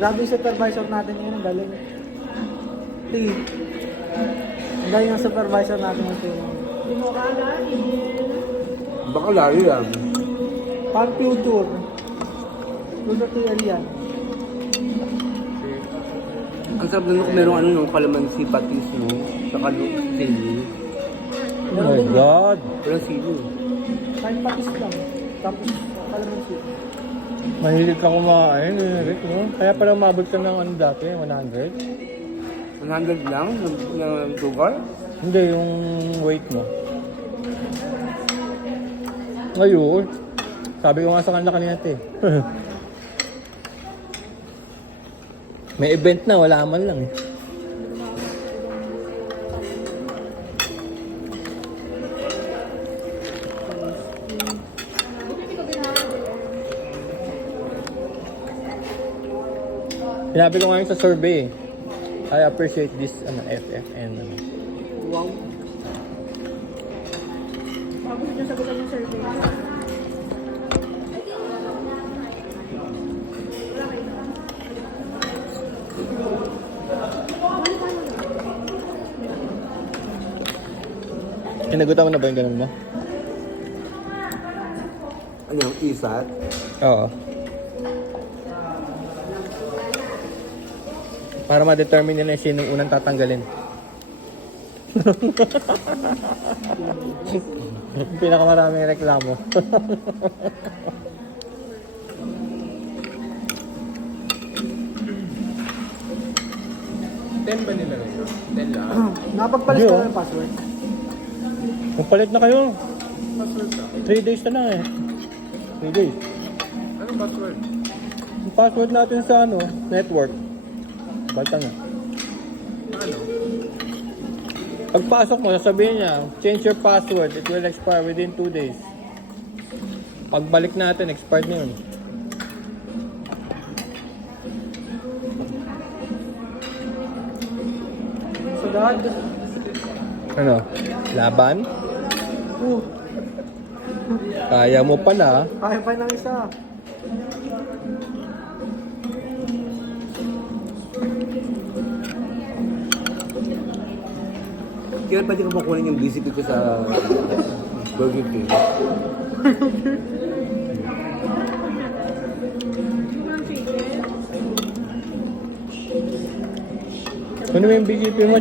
Grabe yung supervisor natin ngayon, ang galing. Ang galing yung supervisor natin ngayon. Hindi mo kalain. Baka layo yan. Computer. Tutorial yan. Ang sarap na kung merong ano yung kalamansi, patis, no? Saka sili. Oh my God! Walang sili. Kahit patis lang. Tapos, kalamansi. Mahilig ka kumain, Rick, no? Kaya pala umabot ka ng ano dati, 100? 100 lang ng sugar? Hindi, yung weight mo. Ngayon, sabi ko nga sa kanila kanina, te. May event na, wala man lang eh. Sinabi ko ngayon sa survey, I appreciate this FFN. Wow. Bago niyo sagutan yung survey. Sinagutan mo na ba yung ganun mo? Ano yung isat? Oo. Para ma-determine nila sino yung unang tatanggalin. Pinakamaraming reklamo. Ba nila ngayon? 10 lang. Napagpalis Yo. ka ng password. Magpalit na kayo. Password na. 3 days na lang eh. 3 days. Anong password? Yung password natin sa network. Balta na. Ano? Pagpasok mo, sasabihin niya, change your password. It will expire within 2 days. Pagbalik natin, expired na yun. So, dad. Ano? Laban? Kaya mo pala. Kaya pa ng isa. Kailan pwede ko makunin yung BCP ko sa Burger King? Yung chicken. Ano yung BGP mo?